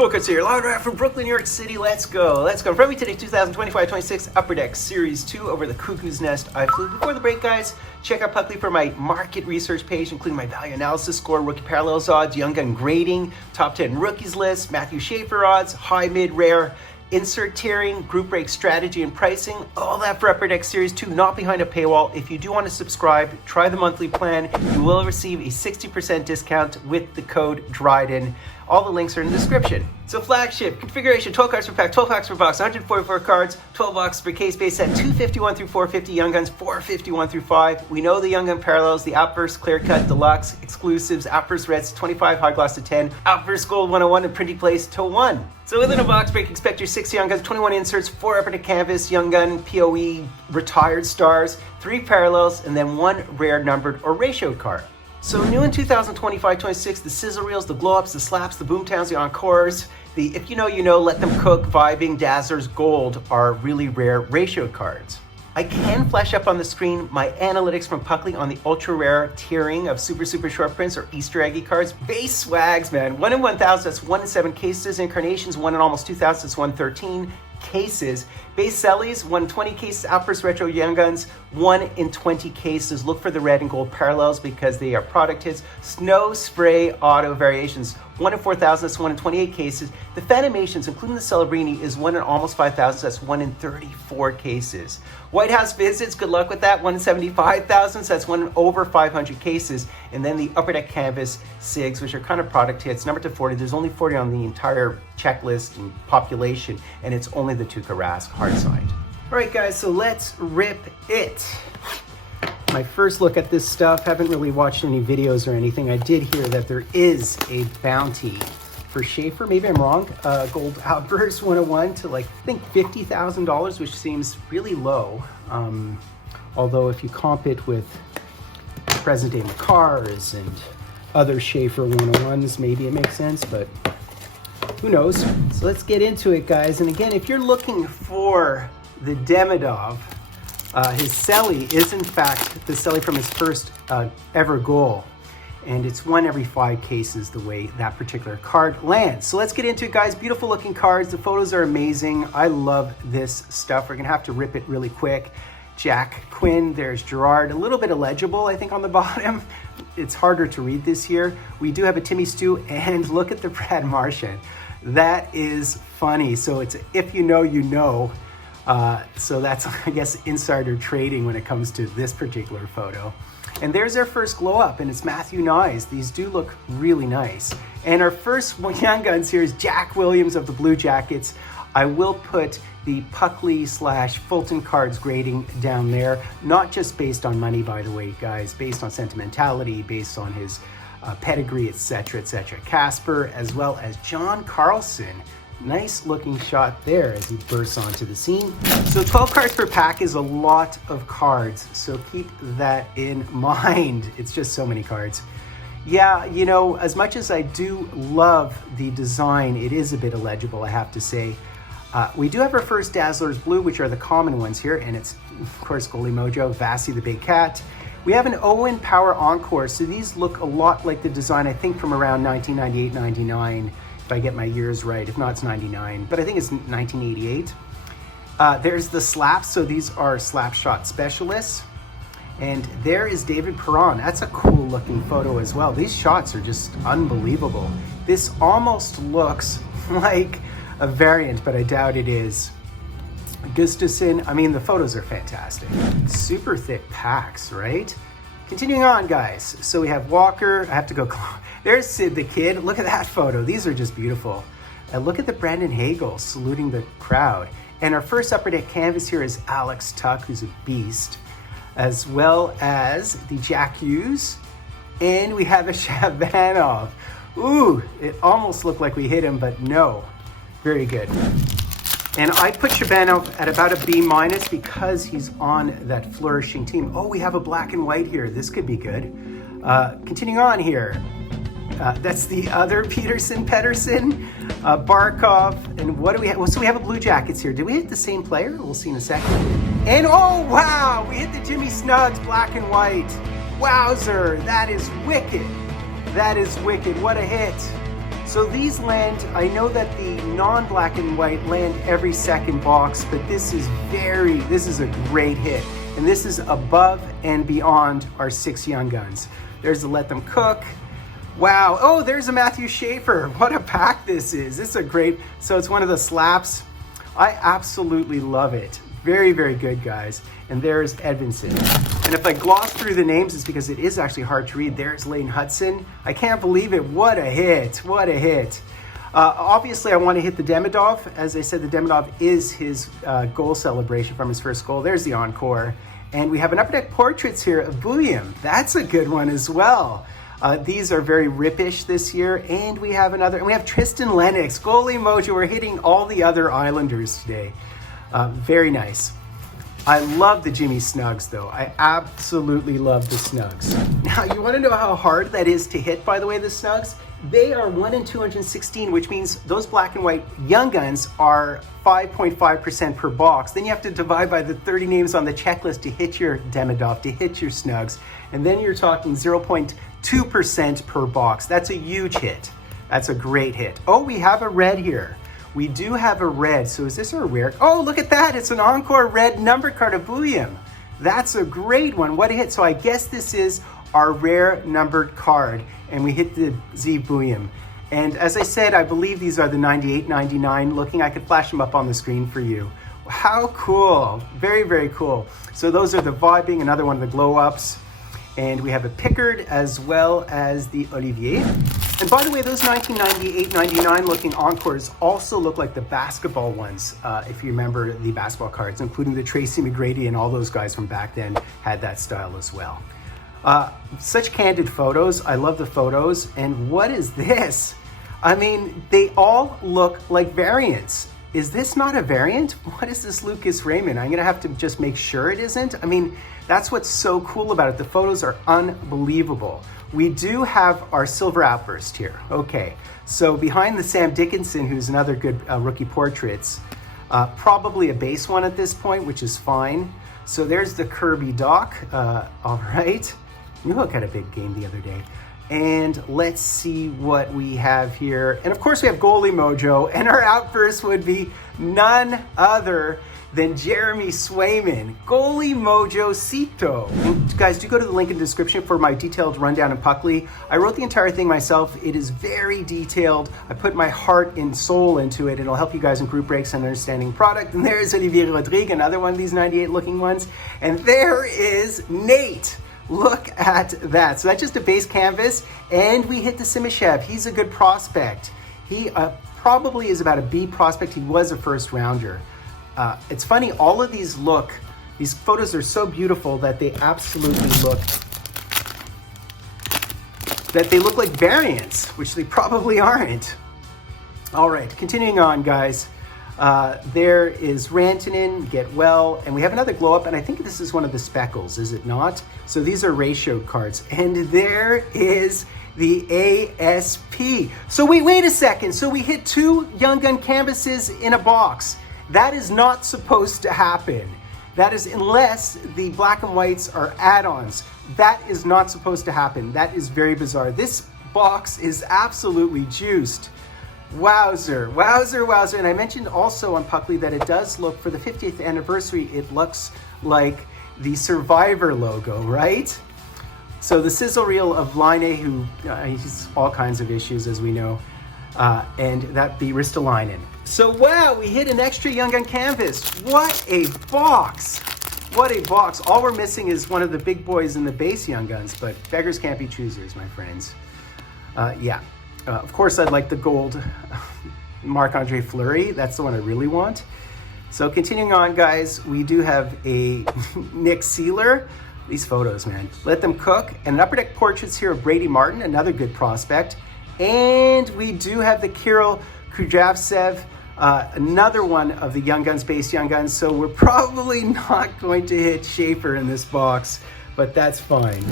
Fultoncards here, live from Brooklyn, New York City. Let's go. From me today, 2025-26 Upper Deck Series 2 over the Cuckoo's Nest. I flew. Before the break, guys, check out Puckly for my market research page, including my value analysis score, rookie parallels odds, young gun grading, top 10 rookies list, Matthew Schaefer odds, high, mid, rare, insert tiering, group break strategy and pricing, all that for Upper Deck Series 2, not behind a paywall. If you do want to subscribe, try the monthly plan. You will receive a 60% discount with the code Dryden. All the links are in the description. So flagship, configuration, 12 cards per pack, 12 packs per box, 144 cards, 12 boxes per case, base set 251 through 450, young guns 451 through 5. We know the young gun parallels, the Outburst, Clear Cut, Deluxe, exclusives, Outburst Reds 25, High Gloss to 10, Outburst Gold 101, and Printing Place to 1. So within a box break, expect your 6 young guns, 21 inserts, 4 Upper Deck Canvas, young gun, PoE, retired stars, 3 parallels, and then 1 rare numbered or ratioed card. So new in 2025-26, the sizzle reels, the glow ups, the slaps, the boomtowns, the encores, the if you know, you know, let them cook, vibing, dazzlers, gold are really rare ratio cards. I can flash up on the screen my analytics from Puckly on the ultra rare tiering of super short prints or Easter eggy cards. Base swags, man. 1 in 1,000, that's 1 in 7 cases. Incarnations, 1 in almost 2,000, that's 1 in 13 cases. Base sellies, 1 in 20 cases. Outburst retro young guns, 1 in 20 cases. Look for the red and gold parallels because they are product hits. Snow spray auto variations, 1 in 4,000, that's 1 in 28 cases. The Fanimations, including the Celebrini, is 1 in almost 5,000, that's 1 in 34 cases. White House visits, good luck with that, 1 in 75,000, so that's 1 in over 500 cases. And then the Upper Deck Canvas SIGs, which are kind of product hits, number to 40. There's only 40 on the entire checklist and population, and it's only the Tuca Rask hard side. All right, guys, so let's rip it. My first look at this stuff, haven't really watched any videos or anything. I did hear that there is a bounty for Schaefer, maybe I'm wrong, Gold Outburst 101 to like, I think $50,000, which seems really low. Although if you comp it with present day Macars and other Schaefer 101s, maybe it makes sense, but who knows? So let's get into it, guys. And again, if you're looking for the Demidov, his celly is in fact the celly from his first ever goal. And it's 1 every 5 cases the way that particular card lands. So let's get into it, guys. Beautiful looking cards. The photos are amazing. I love this stuff. We're gonna have to rip it really quick. Jack Quinn, there's Gerard. A little bit illegible, I think, on the bottom. It's harder to read this here. We do have a Timmy Stu, and look at the Brad Marchand. That is funny. So it's if you know, you know. So that's, I guess, insider trading when it comes to this particular photo. And there's our first glow up, and it's Matthew Nyes. These do look really nice. And our first young guns here is Jack Williams of the Blue Jackets. I will put the Puckly / Fultoncards grading down there, not just based on money, by the way, guys, based on sentimentality, based on his pedigree, etc., etc. Casper, as well as John Carlson. Nice looking shot there as he bursts onto the scene. So 12 cards per pack is a lot of cards, so keep that in mind. It's just so many cards. Yeah, you know, as much as I do love the design, it is a bit illegible, I have to say. We do have our first Dazzlers Blue, which are the common ones here, and it's, of course, Goalie Mojo, Vasi the Big Cat. We have an Owen Power Encore, so these look a lot like the design, I think, from around 1998-99. If I get my years right, if not it's 99, but I think it's 1988. There's the slaps, so these are slap shot specialists. And there is David Perron. That's a cool looking photo as well. These shots are just unbelievable. This almost looks like a variant, but I doubt it is. Gustafson, I mean, the photos are fantastic. Super thick packs, right? Continuing on, guys. So we have Walker. I have to go. There's Sid the Kid. Look at that photo. These are just beautiful. Look at the Brandon Hagel saluting the crowd. And our first Upper Deck Canvas here is Alex Tuck, who's a beast, as well as the Jack Hughes. And we have a Shabanov. Ooh, it almost looked like we hit him, but no. Very good. And I put Shabanov at about a B- because he's on that flourishing team. Oh, we have a black and white here. This could be good. Continuing on here. That's the other Pedersen, Barkov. And what do we have? Well, so we have a Blue Jackets here. Did we hit the same player? We'll see in a second. And oh, wow, we hit the Jimmy Snugs black and white. Wowzer, that is wicked. That is wicked. What a hit. So these land, I know that the non-black and white land every second box, but this is a great hit. And this is above and beyond our 6 Young Guns. There's the Let Them Cook. Wow, oh, there's a Matthew Schaefer. What a pack this is. This is a great, so it's one of the slaps. I absolutely love it. Very, very good, guys. And there's Edvinson. And if I gloss through the names, it's because it is actually hard to read. There's Lane Hudson. I can't believe it. What a hit. What a hit. Obviously, I want to hit the Demidov. As I said, the Demidov is his goal celebration from his first goal. There's the encore. And we have an Upper Deck Portraits here of William. That's a good one as well. These are very rippish this year. And we have another, and we have Tristan Lennox, goalie mojo. We're hitting all the other Islanders today. Very nice. I love the Jimmy Snugs, though. I absolutely love the Snugs. Now, you want to know how hard that is to hit, by the way, the Snugs? They are 1 in 216, which means those black and white Young Guns are 5.5% per box. Then you have to divide by the 30 names on the checklist to hit your Demidov, to hit your Snugs. And then you're talking 0.2% per box. That's a huge hit. That's a great hit. Oh, we have a red here. We do have a red. So is this a rare? Oh, look at that. It's an encore red number card of William. That's a great one. What a hit. So I guess this is our rare numbered card. And we hit the Z William. And as I said, I believe these are the 98, 99 looking. I could flash them up on the screen for you. How cool. Very, very cool. So those are the Vibing, another one of the glow ups. And we have a Pickard as well as the Olivier. And by the way, those 1998, 99 looking encores also look like the basketball ones, if you remember the basketball cards, including the Tracy McGrady and all those guys from back then had that style as well. Such candid photos. I love the photos. And what is this? I mean, they all look like variants. Is this not a variant? What is this Lucas Raymond? I'm gonna have to just make sure it isn't. I mean, that's what's so cool about it. The photos are unbelievable. We do have our Silver Outburst here. Okay, so behind the Sam Dickinson, who's another good rookie portraits, probably a base one at this point, which is fine. So there's the Kirby Doc. All right. New Hook had a big game the other day. And let's see what we have here. And of course we have Goalie Mojo, and our outburst would be none other than Jeremy Swayman, Goalie Mojo Cito. And guys, do go to the link in the description for my detailed rundown in Puckley. I wrote the entire thing myself. It is very detailed. I put my heart and soul into it. It'll help you guys in group breaks and understanding product. And there's Olivier Rodrigue, another one of these 98 looking ones. And there is Nate. Look at that. So that's just a base canvas, and we hit the Simishev. He's a good prospect. He probably is about a B prospect. He was a first rounder. It's funny, all of these photos are so beautiful that they absolutely look like variants, which they probably aren't. All right, continuing on, guys. There is Rantanen, Get Well, and we have another glow up, and I think this is one of the Speckles, is it not? So these are ratio cards, and there is the ASP. So wait a second, so we hit 2 Young Gun canvases in a box. That is not supposed to happen. That is unless the black and whites are add-ons. That is not supposed to happen. That is very bizarre. This box is absolutely juiced. Wowzer, wowzer, wowzer. And I mentioned also on Puckley that it does look, for the 50th anniversary, it looks like the Survivor logo, right? So the sizzle reel of Line, who he's all kinds of issues, as we know, and that be Ristolainen. So wow, we hit an extra Young Gun canvas. What a box! What a box. All we're missing is one of the big boys in the base Young Guns, but beggars can't be choosers, my friends. Yeah. Of course, I'd like the gold Marc-Andre Fleury. That's the one I really want. So continuing on, guys, we do have a Nick Seeler. These photos, man. Let Them Cook. And an Upper Deck Portraits here of Brady Martin, another good prospect. And we do have the Kirill Kudryavtsev, another one of the Young Guns, base Young Guns. So we're probably not going to hit Schaefer in this box, but that's fine.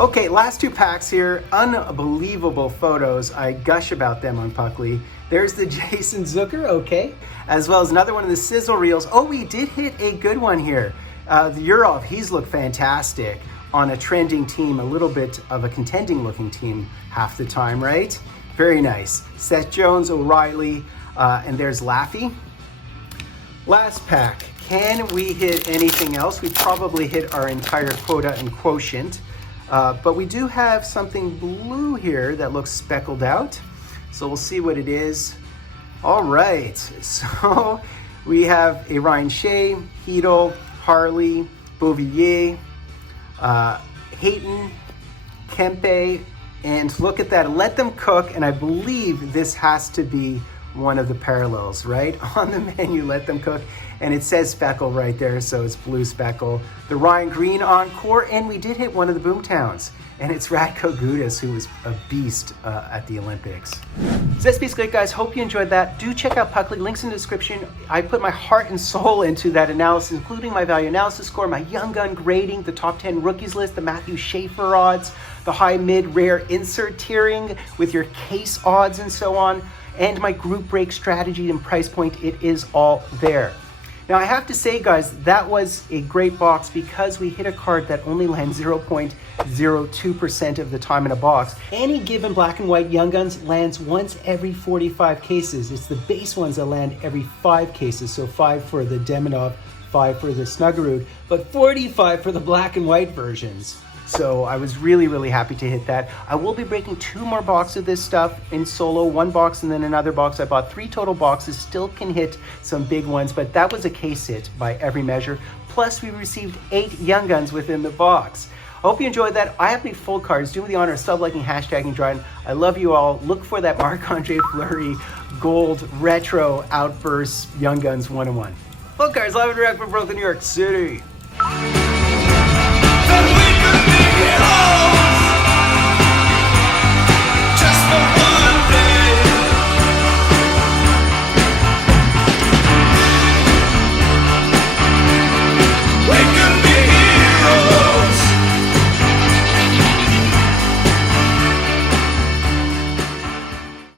Okay, last 2 packs here. Unbelievable photos. I gush about them on Puckley. There's the Jason Zucker, okay, as well as another one of the sizzle reels. Oh, we did hit a good one here. The Urov, he's looked fantastic on a trending team, a little bit of a contending looking team half the time, right? Very nice. Seth Jones, O'Reilly, and there's Laffy. Last pack. Can we hit anything else? We probably hit our entire quota and quotient. But we do have something blue here that looks speckled out. So we'll see what it is. All right. So we have a Ryan Shea, Heedle, Harley, Beauvillier, Hayton, Kempe, and look at that. Let them cook. And I believe this has to be one of the parallels, right? On the menu, let them cook. And it says speckle right there, so it's blue speckle. The Ryan Green Encore, and we did hit one of the Boomtowns. And it's Radko Gudas, who was a beast at the Olympics. So that's basically it, guys. Hope you enjoyed that. Do check out Puckley, links in the description. I put my heart and soul into that analysis, including my value analysis score, my young gun grading, the top 10 rookies list, the Matthew Schaefer odds, the high, mid, rare insert tiering with your case odds and so on, and my group break strategy and price point. It is all there. Now I have to say, guys, that was a great box because we hit a card that only lands 0.02% of the time in a box. Any given black and white Young Guns lands once every 45 cases. It's the base ones that land every 5 cases. So 5 for the Demonov, 5 for the Snuggerud, but 45 for the black and white versions. So I was really, really happy to hit that. I will be breaking 2 more boxes of this stuff in solo, 1 box and then another box. I bought 3 total boxes, still can hit some big ones, but that was a case hit by every measure. Plus we received 8 Young Guns within the box. I hope you enjoyed that. I have any full cards. Do me the honor of sub-liking, hashtagging, drawing. I love you all. Look for that Marc-Andre Fleury Gold Retro Outburst Young Guns 1-on-1. Fultoncards live and direct from Brooklyn, New York City.